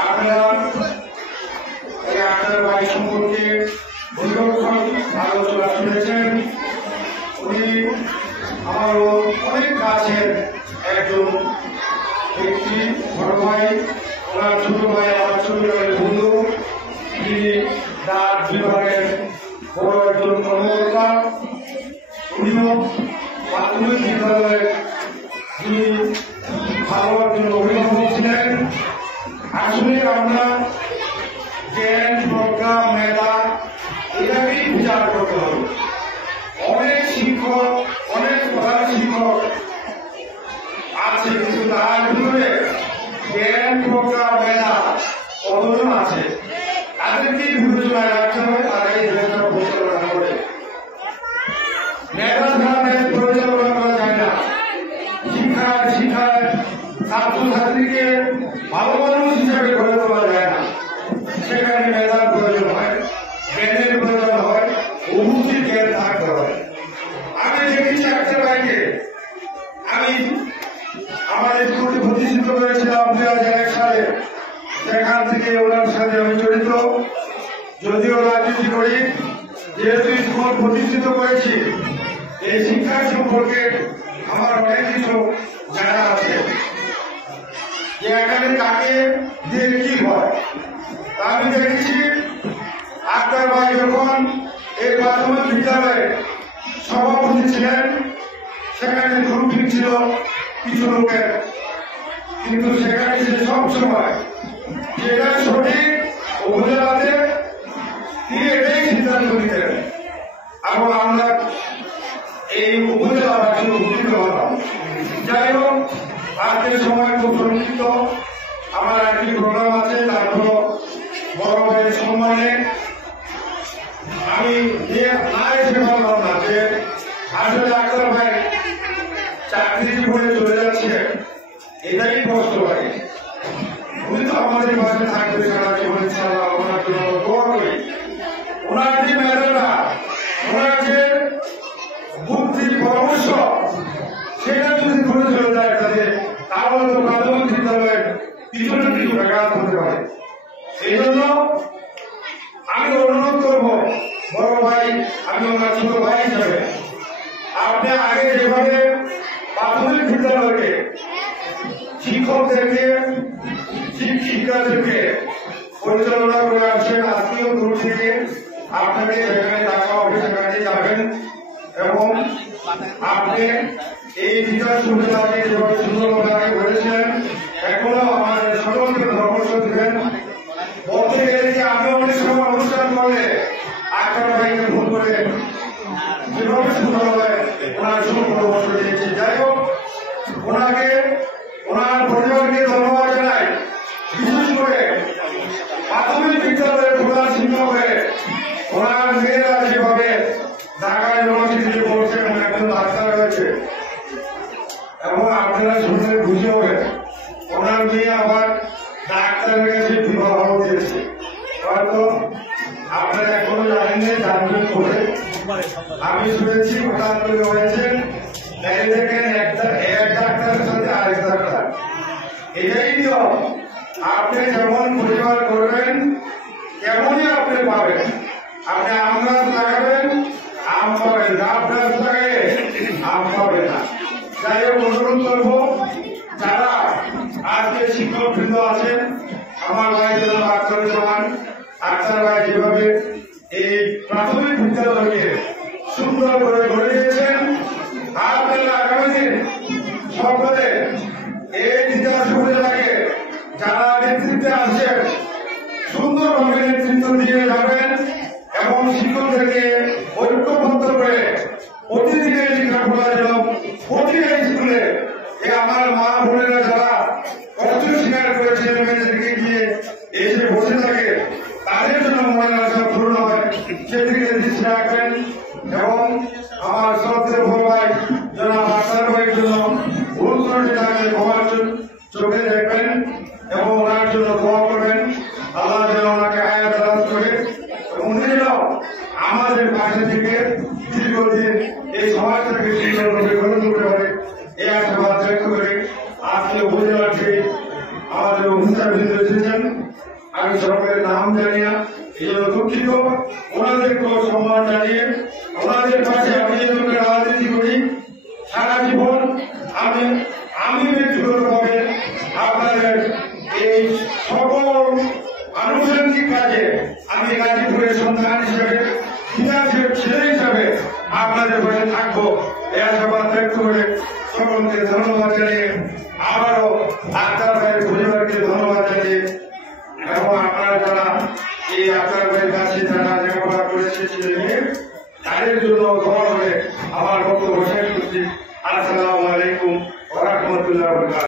আপনারা এই আক্তার ভাই সম্পর্কে দীর্ঘক্ষণ আলোচনা শুনেছেন। উনি আমার অনেক কাছের একজন ব্যক্তি, বড় ভাই, ওনার ছোট ভাই, আমার ছোট ভাইয়ের বন্ধু। তিনি দাঁত বিভাগের বড় একজন কর্মকর্তা। উনিও প্রাথমিক বিদ্যালয়ের তিনি ভালো একজন অভিভাবক ছিলেন। আসলে আমরা জ্ঞান, প্রজ্ঞা, মেধা এটাকেই বিচার করতে হবে। অনেক শিক্ষক, অনেক প্রধান শিক্ষক আছে, কিন্তু তার ভিতরে জ্ঞান, প্রজ্ঞা, মেধা কতজন আছে তাদেরকেই বিবেচনায় রাখতে হবে। তারা এই দেশটা পরিচালনা করে। মেধা ছাড়া দেশ পরিচালনা করা যায় না। শিক্ষায় ছাত্রছাত্রীকে ভালো মানুষ হিসাবে গড়ে তোলা যায় না। সেখানে মেধার প্রয়োজন হয়, জ্ঞানের প্রয়োজন হয়, অবশ্যই জ্ঞান থাকতে হয়। আমি দেখেছি একটা ভাইকে, আমি আমার স্কুলে প্রতিষ্ঠিত করেছিলাম 2001 সালে। সেখান থেকে ওনার সাথে আমি জড়িত, যদিও রাজনীতি করি। যেহেতু স্কুল প্রতিষ্ঠিত করেছি, এই শিক্ষা সম্পর্কে আমার অনেক কিছু জানা আছে যে এখানে কাকে দিয়ে কি হয়। আমি দেখেছি আক্তার ভাই যখন এই প্রাথমিক বিদ্যালয়ে সভাপতি ছিলেন, সেখানে গ্রুপিং ছিল কিছু লোকের, কিন্তু সেখানে সে সবসময় যেটা সঠিক উপজেলাতে তিনি এটাই সিদ্ধান্ত নিতেন এবং আমরা এই উপজেলাবাসী উপকৃত হতাম। যাই হোক, আজকের সময় খুব সংক্ষিপ্ত। আমার একটি প্রোগ্রাম আছে, তারপর বড় ভাইয়ের সম্মানে আমি না এসে পারলাম না যে আসলে আক্তার ভাই চাকরি জীবনে চলে যাচ্ছে, এটাই কষ্ট লাগে। উনি তো আমাদের পাশে থাকবে সারা জীবন, ইনশাআল্লাহ। ওনার জন্য দোয়া করি। ওনার যে মেধাটা, ওনার যে বুদ্ধি, পরামর্শ, সেটা যদি ঘুরে চলে যায় তাহলে তো প্রাথমিক বিদ্যালয়ের পিছনে কিছু ব্যাঘাত হতে পারে। এই জন্য আমি অনুরোধ করব, বড় ভাই, আমি ওনার ছোট ভাই হিসাবে, আপনি আগে যেভাবে প্রাথমিক বিদ্যালয়কে শিক্ষকদেরকে, শিক্ষিকাদেরকে পরিচালনা করে আসেন, আত্মীয় দূর থেকে আপনাকে যেখানে টাকা হবে সেখানে যাবেন এবং আপনি এই বিকাশ সুবিধাকে যেভাবে সুন্দরভাবে করেছেন, এখনো আমাদের সকলকে পরামর্শ দিবেন। বলতে গেলে যে আমি অনেক সময় অনুষ্ঠান করলে আক্তার ভাইকে ফোন করে যেভাবে সুন্দরভাবে ওনার শুভ পরামর্শ দিয়েছি। যাই হোক, ওনাকে, ওনার পরিবারকে ধন্যবাদ জানাই। বিশেষ করে প্রাথমিক বিদ্যালয়ের প্রধান শিক্ষক হয়ে ওনার মেয়েরা যেভাবে ঢাকা ইউনিভার্সিটিতে পড়ছে এবং একজন ডাক্তার হয়েছে, এবং আপনারা শুনে খুশি হবেন ওনার মেয়ে আবার ডাক্তারের কাছে বিবাহ দিয়েছে। হয়তো আপনারা এখনো জানেন, জানবেন করে। আমি শুনেছি ওনার হয়েছে দেখেন এক ডাক্তারের সাথে আরেক ডাক্তার। এটাই নিয়ম। আপনি যেমন পরিবার করবেন তেমনই আপনি পাবেন। আপনি আম গাছ লাগাবেন, আম পাবেন, ডাব গাছ লাগালে আম পাবেন না। যাই হোক, অনুরোধ করবো যারা আজকে শিক্ষক বৃন্দ আছেন, আমার ভাই যেন আক্তারের সমান, আক্তার ভাই যেভাবে এই প্রাথমিক বিদ্যালয়কে সুন্দর করে গড়ে দিয়েছেন, আপনারা আগামী দিন সকলে এই বিদ্যালয় উপজেলাকে যারা নেতৃত্বে আসছেন সুন্দরভাবে নেতৃত্ব দিয়ে যাবেন এবং শিক্ষকদেরকে ঐক্যবদ্ধ করে প্রতিদিনের লেখাপড়া যেন প্রতিটা স্কুলে আমার মা বোনেরা যারা কষ্ট স্বীকার করেছে মেয়েদেরকে গিয়ে এসে বসে থাকে, তাদের জন্য মনের আশা পূর্ণ হয়, সেদিকে দৃষ্টি রাখবেন। এবং আমার শ্রদ্ধেয় বড় ভাই জনাব আক্তার ভাইয়ের জন্য ভুল ত্রুটি থাকলে ক্ষমার চোখে দেখবেন এবং ওনার জন্য দোয়া করবেন। আল্লাহ যেন ওনাকে হায়াত দারাজ করে, উনি যেন আমাদের পাশে থেকে দীর্ঘদিন এই সমাজটাকে সুন্দরভাবে গড়ে তুলতে পারে, এই আশাবাদ ব্যক্ত করে আজকে উপজেলার যে আমাদের অফিসার এসেছেন আমি সকলের নাম জানি না, এই জন্য দুঃখিত। ওনাদেরকেও সম্মান জানিয়ে ওনাদের কাছে আমি যেভাবে রাজনীতি করি সারা জীবন আমি ব্যক্তিগতভাবে আপনাদের এই সকল আনুষঙ্গিক কাজে আমি গাজীপুরের সন্তান হিসেবে ইতিহাসের ছেলে হিসাবে আপনাদের পাশে থাকবো এই আশাবাদ ব্যক্ত করে সকলকে ধন্যবাদ জানিয়ে আবারও আক্তার ভাইয়ের পরিবারকে ধন্যবাদ জানিয়ে এবং আপনারা যারা এই আক্তার ভাইয়ের কাছে যারা লেখাপড়া করে এসেছিলেন তাদের জন্য দোয়া করে আমার বক্তব্য শেষ করছি। আসসালামু আলাইকুম ওয়া রাহমাতুল্লাহি ওয়া বারাকাতুহু।